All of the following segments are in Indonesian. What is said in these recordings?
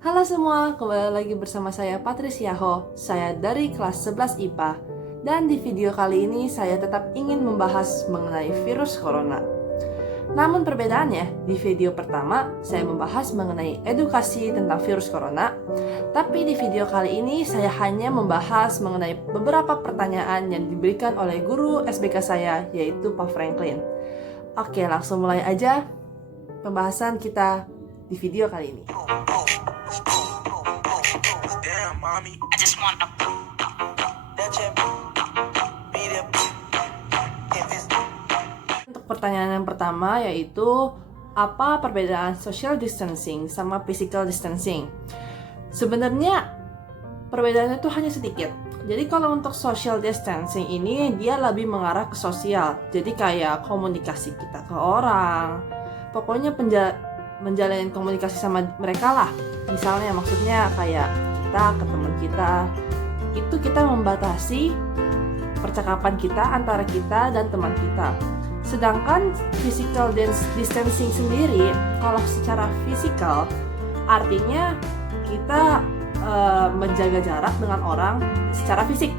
Halo semua, kembali lagi bersama saya Patricia Ho. Saya dari kelas 11 IPA. Dan di video kali ini saya tetap ingin membahas mengenai virus corona. Namun perbedaannya, di video pertama saya membahas mengenai edukasi tentang virus corona. Tapi di video kali ini saya hanya membahas mengenai beberapa pertanyaan yang diberikan oleh guru SBK saya, yaitu Pak Franklin. Oke, langsung mulai aja pembahasan kita di video kali ini. Untuk pertanyaan yang pertama yaitu apa perbedaan social distancing sama physical distancing? Sebenarnya perbedaannya itu hanya sedikit. Jadi kalau untuk social distancing ini dia lebih mengarah ke sosial. Jadi kayak komunikasi kita ke orang. Pokoknya menjalin komunikasi sama mereka lah. Misalnya maksudnya kayak kita ke teman kita, itu kita membatasi percakapan kita antara kita dan teman kita. Sedangkan physical distancing sendiri, kalau secara fisikal, artinya kita menjaga jarak dengan orang secara fisik.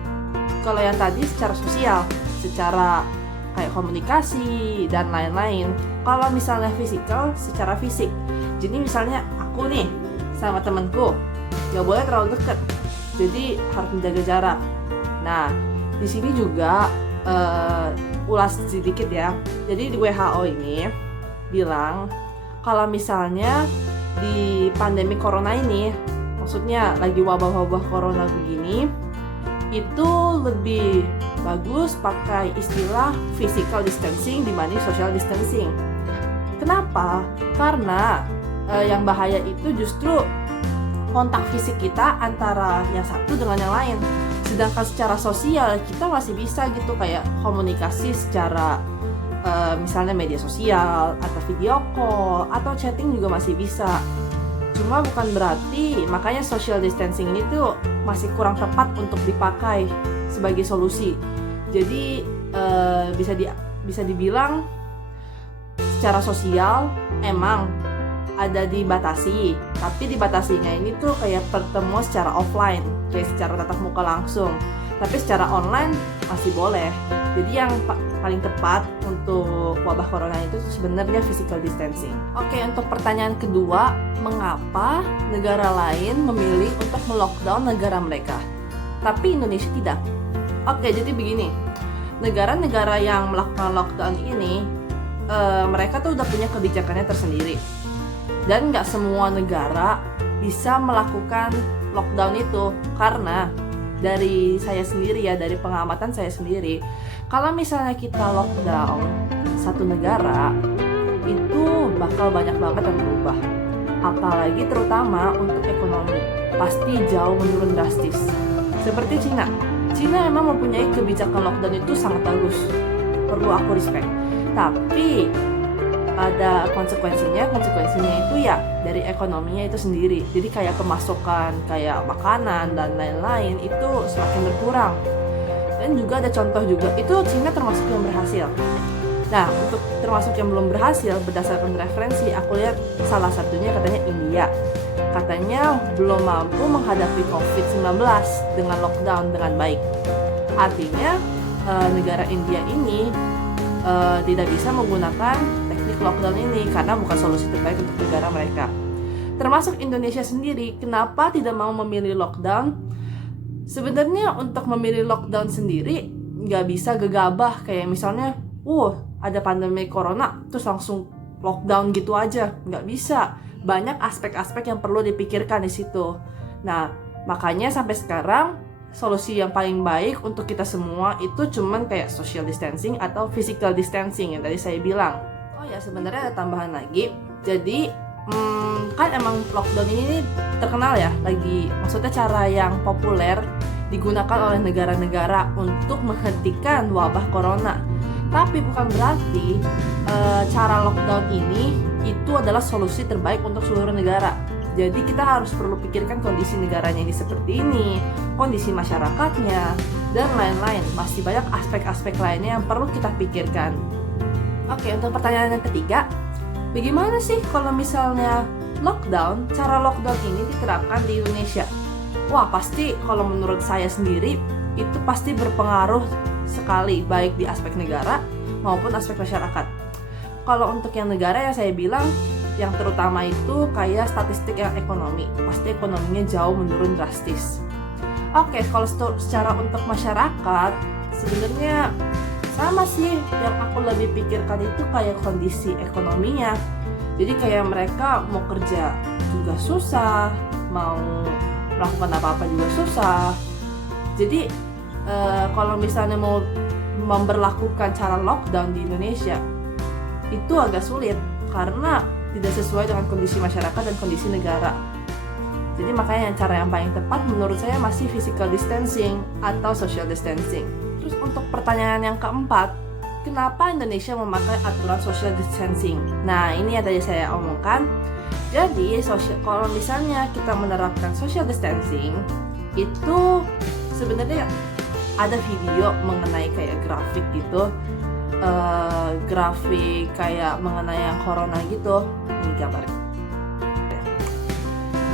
Kalau yang tadi secara sosial, secara kayak komunikasi dan lain-lain. Kalau misalnya fisikal, secara fisik. Jadi misalnya aku nih sama temanku, gak boleh terlalu dekat. Jadi harus menjaga jarak. Nah, di sini juga ulas sedikit ya. Jadi di WHO ini bilang kalau misalnya di pandemi corona ini, maksudnya lagi wabah-wabah corona begini, itu lebih bagus pakai istilah physical distancing dibanding social distancing. Kenapa? Karena yang bahaya itu justru kontak fisik kita antara yang satu dengan yang lain. Sedangkan secara sosial kita masih bisa gitu kayak komunikasi secara misalnya media sosial atau video call atau chatting juga masih bisa. Cuma bukan berarti makanya social distancing ini tuh masih kurang tepat untuk dipakai sebagai solusi. Jadi bisa dibilang secara sosial emang ada dibatasi, tapi dibatasinya ini tuh kayak pertemuan secara offline, kayak secara tatap muka langsung. Tapi secara online masih boleh. Jadi yang paling tepat untuk wabah corona itu sebenarnya physical distancing. Oke, untuk pertanyaan kedua, mengapa negara lain memilih untuk melockdown negara mereka, tapi Indonesia tidak? Oke, jadi begini, negara-negara yang melakukan lockdown ini, mereka tuh udah punya kebijakannya tersendiri. Dan nggak semua negara bisa melakukan lockdown itu, karena dari saya sendiri ya, dari pengamatan saya sendiri, kalau misalnya kita lockdown satu negara, itu bakal banyak banget yang berubah. Apalagi terutama untuk ekonomi, pasti jauh menurun drastis. Seperti Cina memang mempunyai kebijakan lockdown itu sangat bagus, perlu aku respect. Tapi ada konsekuensinya itu ya dari ekonominya itu sendiri. Jadi kayak pemasukan kayak makanan dan lain-lain itu semakin berkurang. Dan juga ada contoh juga, itu Cina termasuk yang berhasil. Nah, untuk termasuk yang belum berhasil, berdasarkan referensi aku lihat salah satunya katanya India. Katanya belum mampu menghadapi COVID-19 dengan lockdown dengan baik. Artinya negara India ini tidak bisa menggunakan teknik lockdown ini karena bukan solusi terbaik untuk negara mereka. Termasuk Indonesia sendiri, kenapa tidak mau memilih lockdown? Sebenarnya untuk memilih lockdown sendiri nggak bisa gegabah kayak misalnya, ada pandemi corona terus langsung lockdown gitu aja, nggak bisa. Banyak aspek-aspek yang perlu dipikirkan di situ. Nah, makanya sampai sekarang solusi yang paling baik untuk kita semua itu cuman kayak social distancing atau physical distancing yang tadi saya bilang. Oh ya, sebenarnya ada tambahan lagi. Jadi kan emang lockdown ini terkenal ya, maksudnya cara yang populer digunakan oleh negara-negara untuk menghentikan wabah corona. Tapi bukan berarti cara lockdown ini itu adalah solusi terbaik untuk seluruh negara. Jadi kita harus perlu pikirkan kondisi negaranya ini seperti ini, kondisi masyarakatnya, dan lain-lain. Masih banyak aspek-aspek lainnya yang perlu kita pikirkan. Oke, untuk pertanyaan yang ketiga, bagaimana sih kalau misalnya lockdown, cara lockdown ini diterapkan di Indonesia. Wah, pasti kalau menurut saya sendiri itu pasti berpengaruh sekali, baik di aspek negara maupun aspek masyarakat. Kalau untuk yang negara ya saya bilang yang terutama itu kayak statistik yang ekonomi, pasti ekonominya jauh menurun drastis. Oke, kalau secara untuk masyarakat sebenarnya sama sih, yang aku lebih pikirkan itu kayak kondisi ekonominya. Jadi kayak mereka mau kerja juga susah, mau melakukan apa-apa juga susah. Jadi kalau misalnya mau memberlakukan cara lockdown di Indonesia itu agak sulit karena tidak sesuai dengan kondisi masyarakat dan kondisi negara. Jadi makanya cara yang paling tepat menurut saya masih physical distancing atau social distancing. Terus untuk pertanyaan yang keempat, kenapa Indonesia memakai aturan social distancing? Nah, ini yang tadi saya omongkan. Jadi kalau misalnya kita menerapkan social distancing, itu sebenarnya ada video mengenai kayak grafik gitu, grafik kayak mengenai yang corona gitu. Ini gambarnya.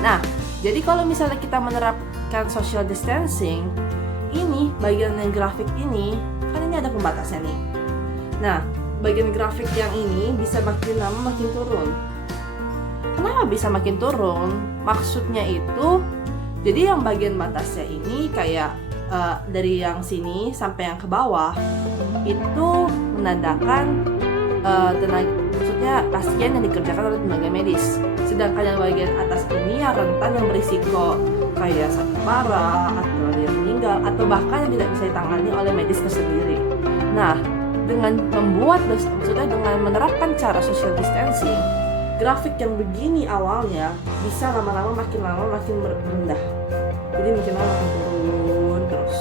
Nah, jadi kalau misalnya kita menerapkan social distancing, ini bagian yang grafik ini kan ini ada pembatasnya nih. Nah, bagian grafik yang ini bisa makin lama makin turun. Kenapa bisa makin turun? Maksudnya itu, jadi yang bagian batasnya ini kayak dari yang sini sampai yang ke bawah itu menandakan maksudnya pasien yang dikerjakan oleh tenaga medis. Sedangkan yang bagian atas ini yang rentan, yang berisiko kayak sakit parah atau dia meninggal atau bahkan yang tidak bisa ditangani oleh medis tersendiri. Nah, dengan maksudnya dengan menerapkan cara social distancing, grafik yang begini awalnya bisa lama-lama makin merendah. Jadi makin lama makin turun terus.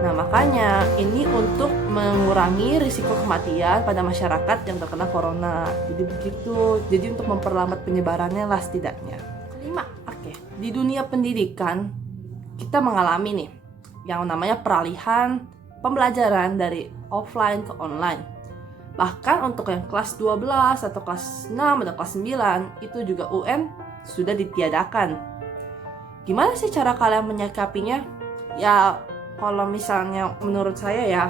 Nah, makanya ini untuk mengurangi risiko kematian pada masyarakat yang terkena corona. Jadi begitu. Jadi untuk memperlambat penyebarannya lah setidaknya. 5. Oke. Di dunia pendidikan kita mengalami nih yang namanya peralihan pembelajaran dari offline ke online. Bahkan untuk yang kelas 12 atau kelas 6 atau kelas 9 itu juga UN sudah ditiadakan. Gimana sih cara kalian menyikapinya? Ya, kalau misalnya menurut saya ya,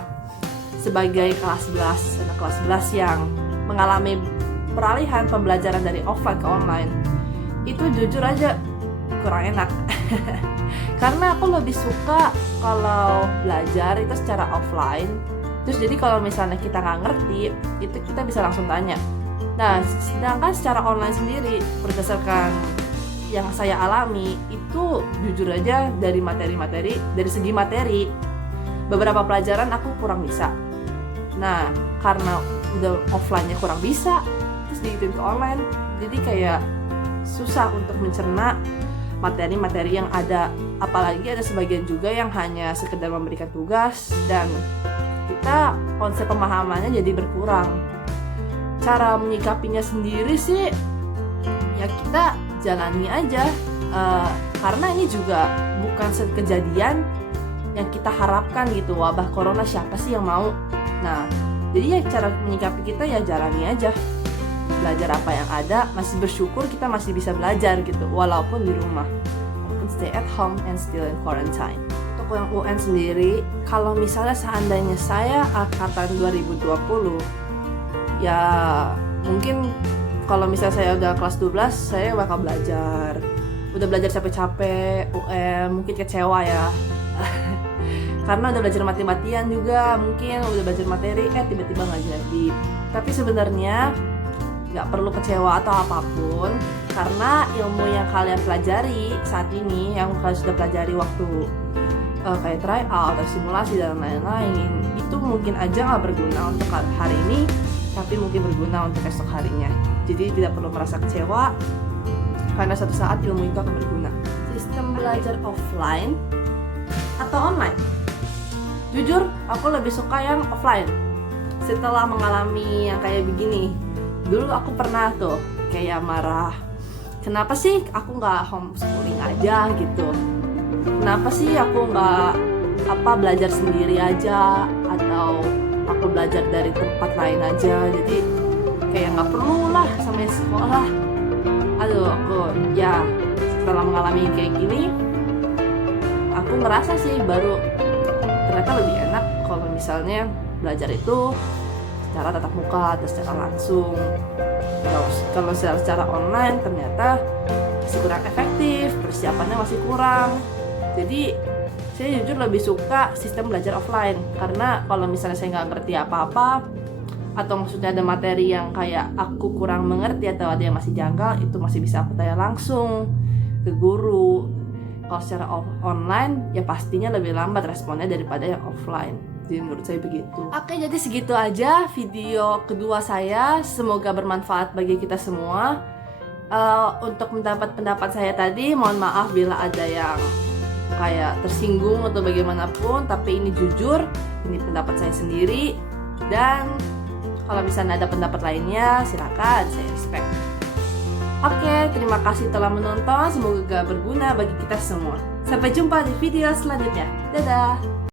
sebagai kelas 11 atau kelas 11 yang mengalami peralihan pembelajaran dari offline ke online, itu jujur aja kurang enak. Karena aku lebih suka kalau belajar itu secara offline. Terus jadi kalau misalnya kita nggak ngerti, itu kita bisa langsung tanya. Nah, sedangkan secara online sendiri, berdasarkan yang saya alami, itu jujur aja dari segi materi, beberapa pelajaran aku kurang bisa. Nah, karena udah offline-nya kurang bisa, terus diikutin ke online, jadi kayak susah untuk mencerna materi-materi yang ada. Apalagi ada sebagian juga yang hanya sekedar memberikan tugas dan kita konsep pemahamannya jadi berkurang. Cara menyikapinya sendiri sih ya kita jalani aja, karena ini juga bukan kejadian yang kita harapkan gitu. Wabah corona siapa sih yang mau? Nah, jadi ya cara menyikapi kita ya jalani aja, belajar apa yang ada, masih bersyukur kita masih bisa belajar gitu walaupun di rumah, walaupun stay at home and still in quarantine. Untuk yang UN sendiri, kalau misalnya seandainya saya angkatan 2020, ya mungkin kalau misalnya saya udah kelas 12, saya bakal belajar. Udah belajar capek-capek, UN, mungkin kecewa ya. Karena udah belajar mati-matian juga, mungkin udah belajar materi, tiba-tiba nggak jadi. Tapi sebenarnya nggak perlu kecewa atau apapun, karena ilmu yang kalian pelajari saat ini, yang kalian sudah pelajari waktu kayak tryout atau simulasi dan lain-lain, itu mungkin aja nggak berguna untuk hari ini, tapi mungkin berguna untuk esok harinya. Jadi tidak perlu merasa kecewa, karena suatu saat ilmu itu akan berguna. Sistem belajar offline atau online? Jujur, aku lebih suka yang offline. Setelah mengalami yang kayak begini, dulu aku pernah tuh kayak marah, kenapa sih aku nggak homeschooling aja gitu? Kenapa sih aku nggak belajar sendiri aja, atau aku belajar dari tempat lain aja? Jadi kayak nggak perlu lah sampai sekolah. aku ya setelah mengalami kayak gini, aku ngerasa sih baru ternyata lebih enak kalau misalnya belajar itu secara tatap muka atau secara langsung. Kalau secara online ternyata masih kurang efektif, persiapannya masih kurang. Jadi saya jujur lebih suka sistem belajar offline, karena kalau misalnya saya nggak ngerti apa-apa atau maksudnya ada materi yang kayak aku kurang mengerti atau ada yang masih janggal, itu masih bisa aku tanya langsung ke guru. Kalau secara online ya pastinya lebih lambat responnya daripada yang offline. Jadi menurut saya begitu. Oke, jadi segitu aja video kedua saya. Semoga bermanfaat bagi kita semua. Untuk mendapat pendapat saya tadi, mohon maaf bila ada yang kayak tersinggung atau bagaimanapun, tapi ini jujur, ini pendapat saya sendiri. Dan kalau misalnya ada pendapat lainnya, silakan, saya respect. Oke, terima kasih telah menonton. Semoga berguna bagi kita semua. Sampai jumpa di video selanjutnya. Dadah!